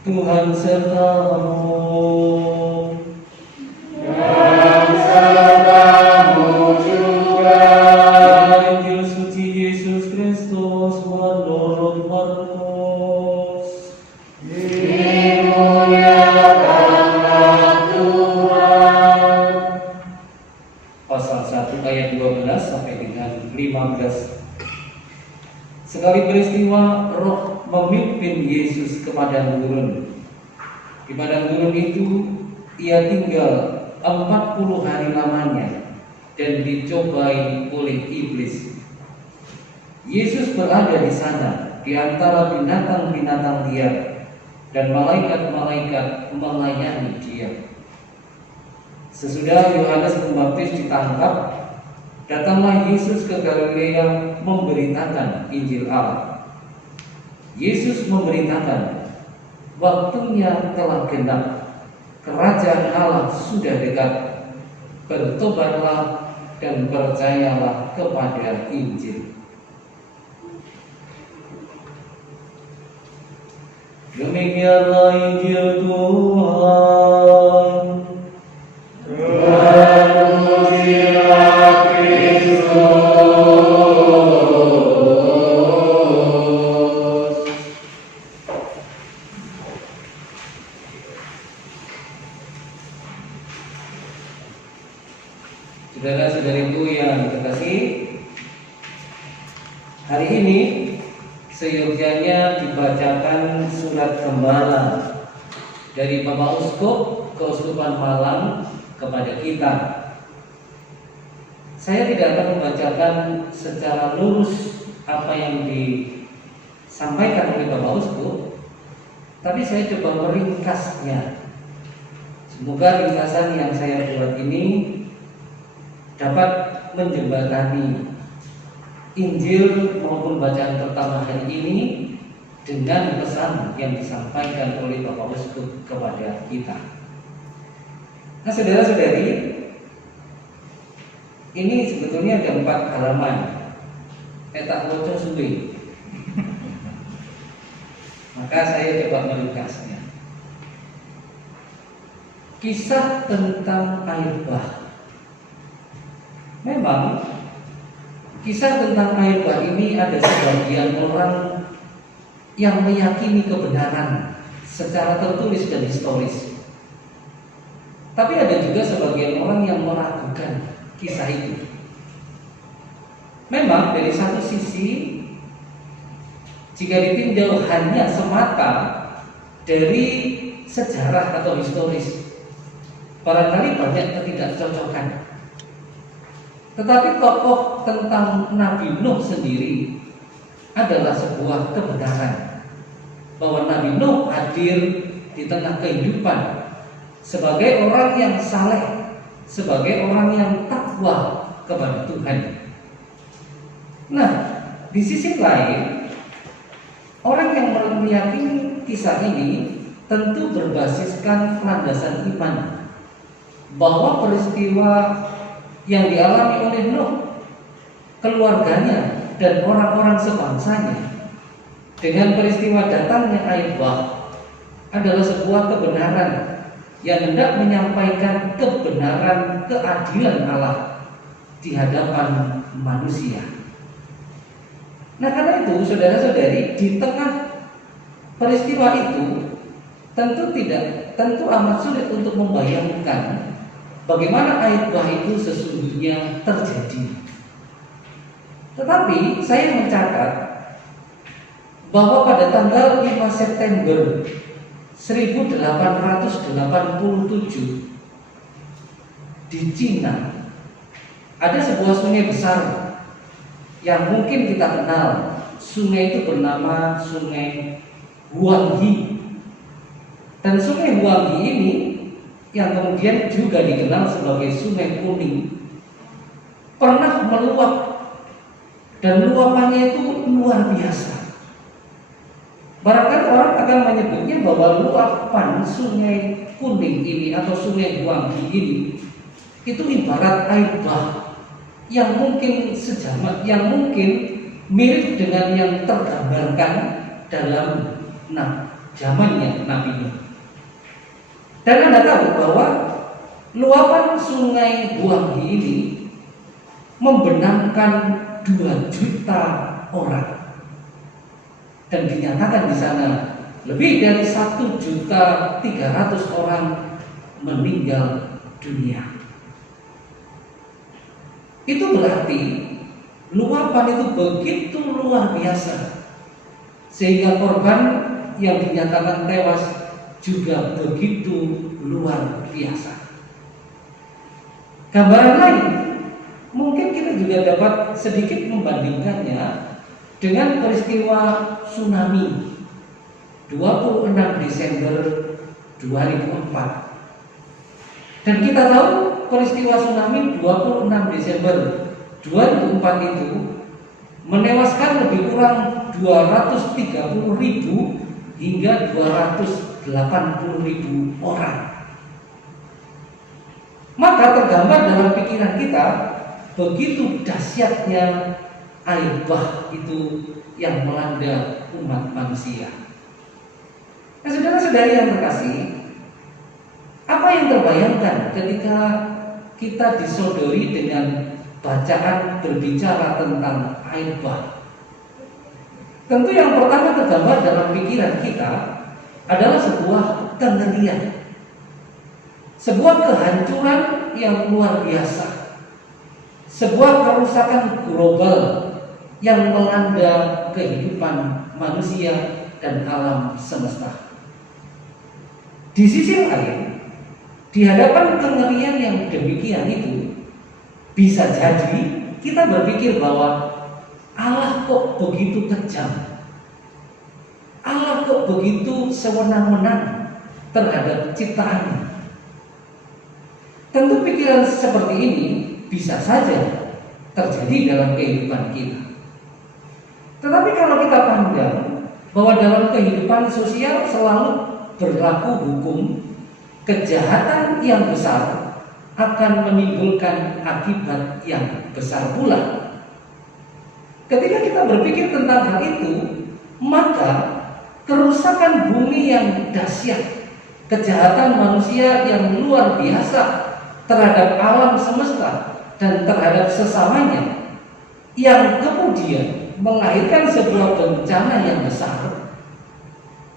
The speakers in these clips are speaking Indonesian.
Tuhan sertamu. Dan sertamu juga. Injil suci Yesus Kristus menurut Markus. Dimuliakanlah Tuhan. Pasal 1 ayat 12 sampai dengan 15. Sekali peristiwa Roh memimpin Yesus ke padang gurun. Di padang gurun itu ia tinggal 40 hari lamanya dan dicobai oleh iblis. Yesus berada di sana di antara binatang-binatang liar dan malaikat-malaikat melayani dia. Sesudah Yohanes Pembaptis ditangkap, datanglah Yesus ke Galilea memberitakan Injil Allah. Yesus memberitakan, waktunya telah genap, kerajaan Allah sudah dekat. Bertobatlah dan percayalah kepada Injil. Demikianlah Injil Tuhan. Terpujilah Kristus. Saudara-saudariku yang terkasih, hari ini seyogyanya dibacakan surat gembala dari Bapak Uskup Keuskupan Malang kepada kita. Saya tidak akan membacakan secara lurus apa yang disampaikan oleh Bapak Uskup, tapi saya coba meringkasnya. Semoga ringkasan yang saya buat ini dapat menjembatani Injil maupun bacaan pertama hari ini dengan pesan yang disampaikan oleh Bapak Uskup kepada kita. Nah, saudara-saudari, ini sebetulnya ada 4 halaman. Tak bocor suwe. Maka saya coba meringkasnya. Kisah tentang air bah. Memang kisah tentang air bah ini ada sebagian orang yang meyakini kebenaran secara tertulis dan historis. Tapi ada juga sebagian orang yang meragukan kisah itu. Memang dari satu sisi, jika ditinjau hanya semata dari sejarah atau historis, barangkali banyak ketidakcocokan. Tetapi tokoh tentang Nabi Nuh sendiri adalah sebuah kebenaran, bahwa Nabi Nuh hadir di tengah kehidupan sebagai orang yang saleh, sebagai orang yang takwa kepada Tuhan. Nah, di sisi lain, orang yang meyakini kisah ini tentu berbasiskan landasan iman, bahwa peristiwa yang dialami oleh Nuh, keluarganya dan orang-orang sebangsanya dengan peristiwa datangnya air bah adalah sebuah kebenaran yang hendak menyampaikan kebenaran keadilan Allah di hadapan manusia. Nah, karena itu saudara-saudari, di tengah peristiwa itu tentu amat sulit untuk membayangkan bagaimana air bah itu sesungguhnya terjadi. Tetapi saya mencatat bahwa pada tanggal 5 September 1887 di Cina ada sebuah sungai besar yang mungkin kita kenal. Sungai itu bernama Sungai Huanghe. Dan Sungai Huanghe ini yang kemudian juga dikenal sebagai Sungai Kuning pernah meluap, dan luapannya itu luar biasa. Barangkali orang akan menyebutnya bahwa luapan Sungai Kuning ini atau Sungai Huanghe ini itu ibarat air bah yang mungkin sejamak, yang mungkin mirip dengan yang tergambarkan dalam zamannya Nabi Nuh. Dan Anda tahu bahwa luapan sungai Buanggi ini membenamkan 2 juta orang. Dan dinyatakan di sana lebih dari 1.300.000 orang meninggal dunia. Itu berarti luapan itu begitu luar biasa, sehingga korban yang dinyatakan tewas juga begitu luar biasa. Gambaran lain, mungkin kita juga dapat sedikit membandingkannya dengan peristiwa tsunami 26 Desember 2004. Dan kita tahu peristiwa tsunami 26 Desember 2004 itu menewaskan lebih kurang 230.000 hingga 280.000 orang. Maka tergambar dalam pikiran kita begitu dahsyatnya air bah itu yang melanda umat manusia. Nah, saudara-saudari yang terkasih, apa yang terbayangkan ketika kita disodori dengan bacaan berbicara tentang air bah? Tentu yang pertama tergambar dalam pikiran kita adalah sebuah kengerian, sebuah kehancuran yang luar biasa, sebuah kerusakan global yang melanda kehidupan manusia dan alam semesta. Di sisi lain, di hadapan kengerian yang demikian itu, bisa jadi kita berpikir bahwa Allah kok begitu kejam, Allah kok begitu sewenang-wenang terhadap ciptaannya. Tentu pikiran seperti ini bisa saja terjadi dalam kehidupan kita. Tetapi kalau kita pandang bahwa dalam kehidupan sosial selalu berlaku hukum, kejahatan yang besar akan menimbulkan akibat yang besar pula. Ketika kita berpikir tentang hal itu, maka kerusakan bumi yang dahsyat, kejahatan manusia yang luar biasa terhadap alam semesta dan terhadap sesamanya, yang kemudian melahirkan sebuah bencana yang besar,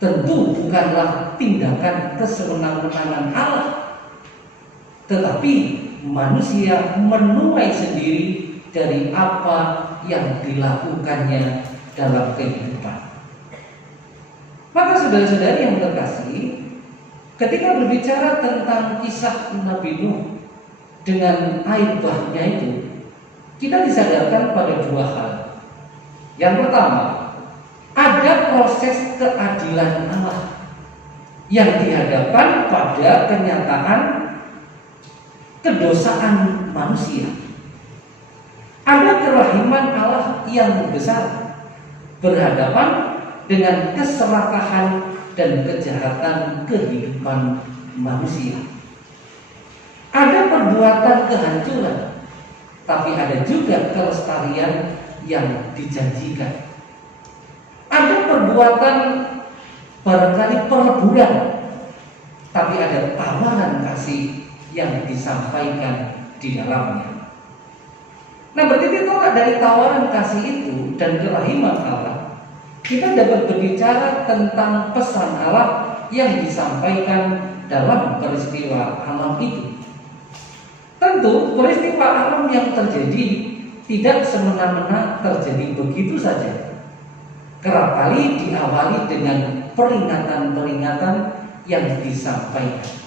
tentu bukanlah tindakan kesewenang-wenangan Allah, tetapi manusia menuai sendiri dari apa yang dilakukannya dalam kehidupan. Maka saudara-saudari yang terkasih, ketika berbicara tentang kisah Nabi Nuh dengan air bahnya itu, kita disadarkan pada 2 hal. Yang pertama, ada proses keadilan Allah yang dihadapkan pada kenyataan kedosaan manusia. Ada kerahiman Allah yang besar berhadapan dengan keserakahan dan kejahatan kehidupan manusia. Ada perbuatan kehancuran, tapi ada juga kelestarian yang dijanjikan. Ada perbuatan barangkali peleburan, tapi ada tawaran kasih yang disampaikan di dalamnya. Nah, bertitik tolak dari tawaran kasih itu dan kerahiman Allah, kita dapat berbicara tentang pesan Allah yang disampaikan dalam peristiwa alam itu. Tentu peristiwa alam yang terjadi tidak semena-mena terjadi begitu saja. Kerap kali diawali dengan peringatan-peringatan yang disampaikan.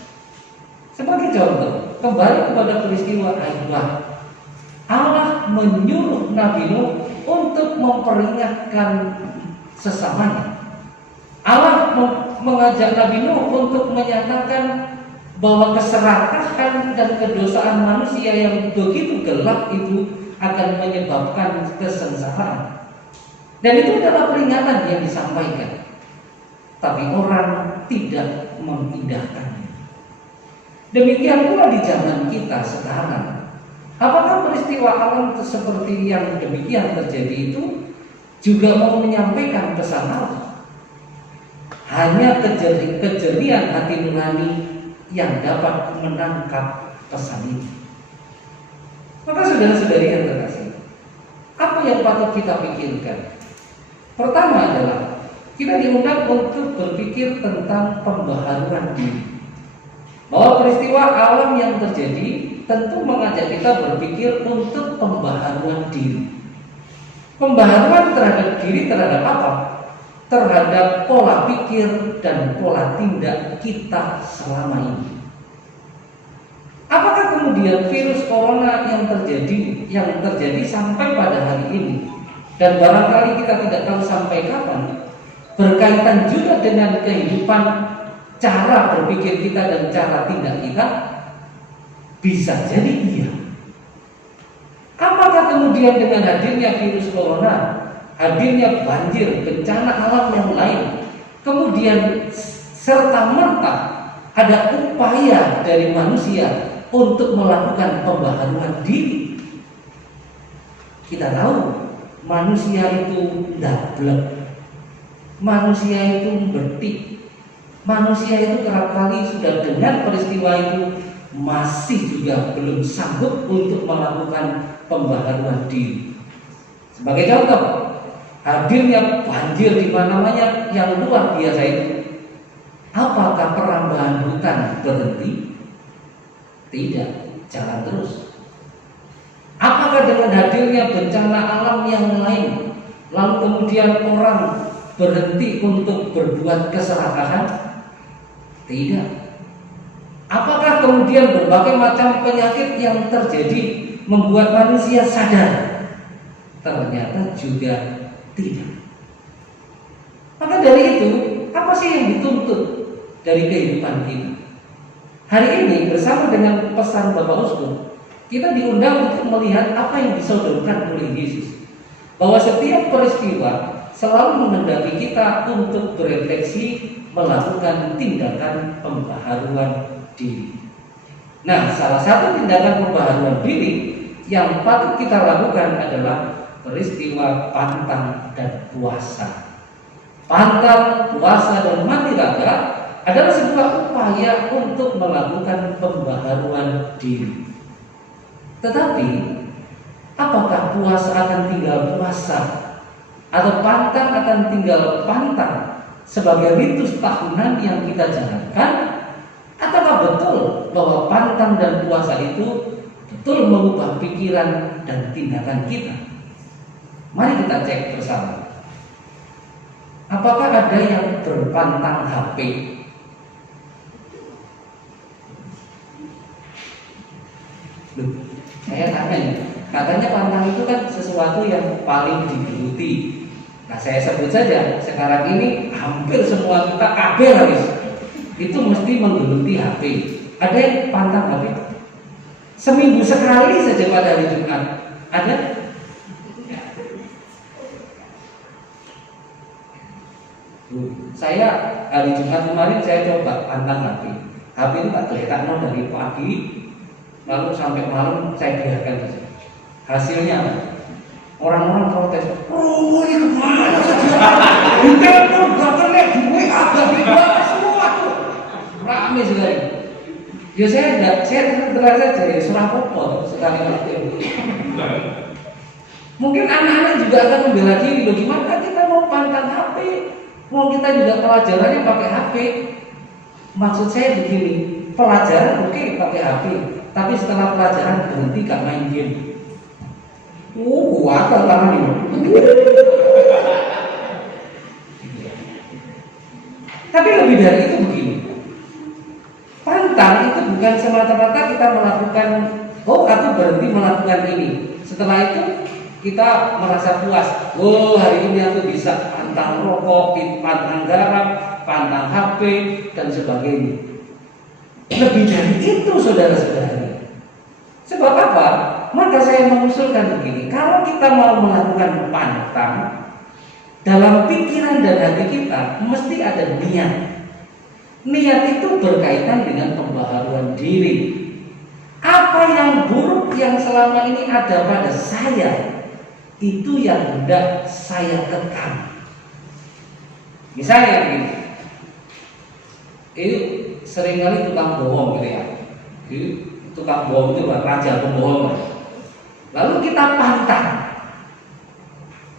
Sebagai contoh, kembali kepada peristiwa air bah, Allah menyuruh Nabi Nuh untuk memperingatkan sesamanya. Allah mengajak Nabi Nuh untuk menyatakan bahwa keserakahan dan kedosaan manusia yang begitu gelap itu akan menyebabkan kesengsaraan. Dan itu adalah peringatan yang disampaikan. Tapi orang tidak mengindahkannya. Demikian pula di zaman kita sekarang. Apakah peristiwa alam seperti yang demikian terjadi itu juga mau menyampaikan pesan Allah? hanya kejelian hati nurani yang dapat menangkap pesan ini. Maka saudara-saudari yang terkasih, apa yang patut kita pikirkan? Pertama adalah kita diundang untuk berpikir tentang pembaharuan diri. Bahwa peristiwa alam yang terjadi tentu mengajak kita berpikir untuk pembaharuan diri. Pembaharuan terhadap diri terhadap apa? Terhadap pola pikir dan pola tindak kita selama ini. Apakah kemudian virus corona yang terjadi sampai pada hari ini, dan barangkali kita tidak tahu sampai kapan, berkaitan juga dengan kehidupan, cara berpikir kita dan cara tindak kita? Bisa jadi iya. Apakah kemudian dengan hadirnya virus corona, hadirnya banjir, bencana alam yang lain, kemudian serta-merta ada upaya dari manusia untuk melakukan pembaharuan diri? Kita tahu manusia itu dablek, manusia itu bertik, manusia itu kerap kali sudah dengan peristiwa itu masih juga belum sanggup untuk melakukan pembaharuan diri. Sebagai contoh, hadirnya banjir di mana-mana yang luar biasa itu, apakah perambahan hutan berhenti? Tidak, jalan terus. Apakah dengan hadirnya bencana alam yang lain, lalu kemudian orang berhenti untuk berbuat keserakahan? Tidak. Apakah kemudian berbagai macam penyakit yang terjadi membuat manusia sadar? Ternyata juga tidak. Maka dari itu, apa sih yang dituntut dari kehidupan kita? Hari ini bersama dengan pesan Bapak Uskup, kita diundang untuk melihat apa yang disodorkan oleh Yesus, bahwa setiap peristiwa selalu menghendaki kita untuk berefleksi, melakukan tindakan pembaharuan diri. Nah, salah satu tindakan pembaharuan diri yang patut kita lakukan adalah peristiwa pantang dan puasa. Pantang, puasa, dan mati raga adalah sebuah upaya untuk melakukan pembaharuan diri. Tetapi, apakah puasa akan tinggal puasa atau pantang akan tinggal pantang sebagai ritus tahunan yang kita jalankan? Ataukah betul bahwa pantang dan puasa itu betul mengubah pikiran dan tindakan kita? Mari kita cek bersama. Apakah ada yang berpantang HP? Loh, saya tanya nih, katanya pantang itu kan sesuatu yang paling digeluti. Nah, saya sebut saja, sekarang ini hampir semua kita kabel habis itu mesti menggeluti HP. Ada yang pantang HP? Seminggu sekali saja pada hari Jumat. Ada? Saya hari Jumat kemarin saya coba pantang HP. HP itu tak kelihatan dari pagi lalu sampai malam saya biarkan saja. Hasilnya apa? Orang-orang protes. Oh, ini kemana saja? Bukan pun gak kena duit, agak dibahas semua tuh. Rame sekali. Ya saya terang saja ya surah popor sekali waktu. Mungkin anak-anak juga akan membela diri. Loh, gimana kita mau pantang HP? Mau kita juga pelajarannya pakai HP. Maksud saya begini, pelajaran oke pakai HP, tapi setelah pelajaran berhenti gak main game. Gua akan tangan ini. Tapi lebih dari itu begini, pantang itu bukan semata-mata kita melakukan, oh aku berhenti melakukan ini. Setelah itu kita merasa puas. Oh, hari ini aku bisa pantang rokok, pantang garam, pantang HP dan sebagainya. Lebih dari itu, saudara-saudara. Sebab apa? Maka saya mengusulkan begini, kalau kita mau melakukan pantang, dalam pikiran dan hati kita mesti ada niat. Niat itu berkaitan dengan pembaharuan diri. Apa yang buruk yang selama ini ada pada saya, itu yang hendak saya kekang. Misalnya begini, seringkali tukang bohong gitu ya. Tukang bohong itu raja pembohong. Lalu kita pantang.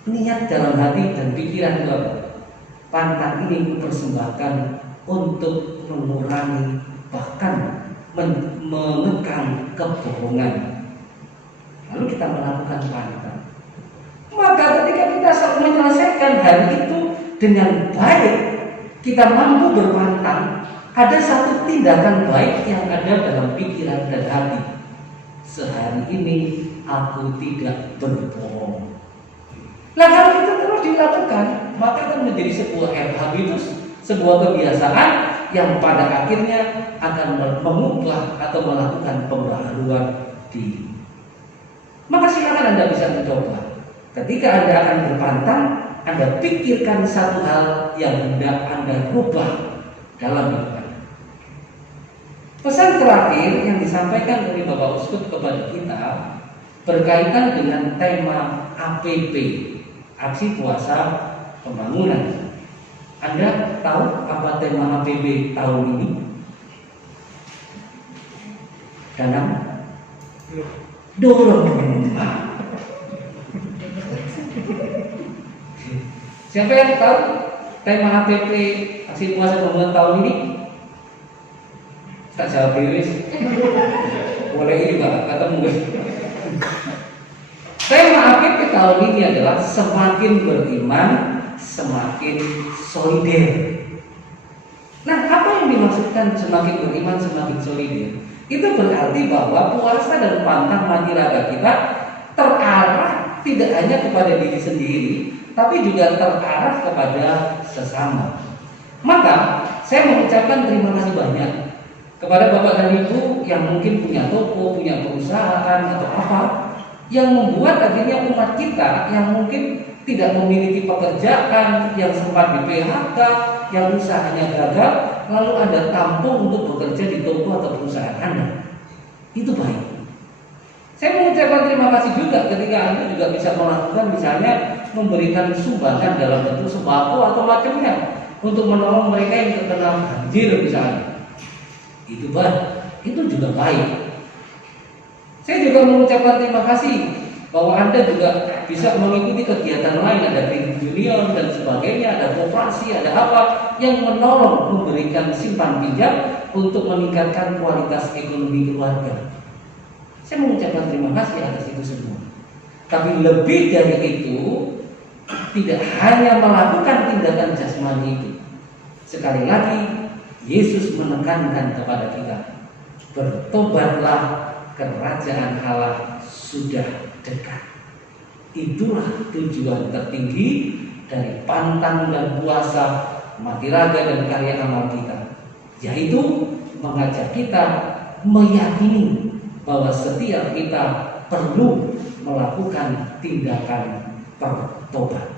Niat dalam hati dan pikiran itu apa? Pantang ini mempersembahkan untuk mengurangi bahkan mengekang kebohongan. Lalu kita melakukan pantang. Maka ketika kita menyelesaikan hal itu dengan baik, kita mampu berpantang, ada satu tindakan baik yang ada dalam pikiran dan hati. Sehari ini aku tidak berbohong. Nah kalau itu terus dilakukan, maka akan menjadi sebuah habitus, sebuah kebiasaan yang pada akhirnya akan mengubah atau melakukan pembaharuan diri. Maka silakan Anda bisa mencoba. Ketika Anda akan berpantang, Anda pikirkan satu hal yang hendak Anda rubah dalam hidup Anda. Pesan terakhir yang disampaikan oleh Bapak Uskup kepada kita berkaitan dengan tema APP, Aksi Puasa Pembangunan. Anda tahu apa tema APB tahun ini? Danang? Dorong. Siapa yang tahu tema APP Aksi Puasa Pembangunan tahun ini? Tak jawab diri. Boleh ini Pak, ketemu. Tema APP tahun ini adalah semakin beriman, semakin solider. Nah, apa yang dimaksudkan semakin beriman, semakin solider? Itu berarti bahwa puasa dan pantang maniraga kita terarah tidak hanya kepada diri sendiri, tapi juga terarah kepada sesama. Maka saya mengucapkan terima kasih banyak kepada Bapak dan Ibu yang mungkin punya toko, punya perusahaan atau apa, yang membuat akhirnya umat kita yang mungkin tidak memiliki pekerjaan, yang sempat di PHK, yang usahanya gagal, lalu Anda tampung untuk bekerja di toko atau perusahaan Anda. Itu baik. Saya mengucapkan terima kasih juga ketika Anda juga bisa melakukan misalnya memberikan sumbangan dalam bentuk sembako atau macamnya untuk menolong mereka yang terkena banjir misalnya. Itu baik. Itu juga baik. Saya juga mengucapkan terima kasih bahwa Anda juga bisa mengikuti kegiatan lain, ada kredit union dan sebagainya, ada koperasi, ada apa yang menolong memberikan simpan pinjam untuk meningkatkan kualitas ekonomi keluarga. Saya mengucapkan terima kasih atas itu semua. Tapi lebih dari itu, tidak hanya melakukan tindakan jasmani itu. Sekali lagi, Yesus menekankan kepada kita, bertobatlah, kerajaan Allah sudah dekat. Itulah tujuan tertinggi dari pantang dan puasa, mati raga dan karya amal kita, yaitu mengajak kita meyakini bahwa setiap kita perlu melakukan tindakan pertobatan.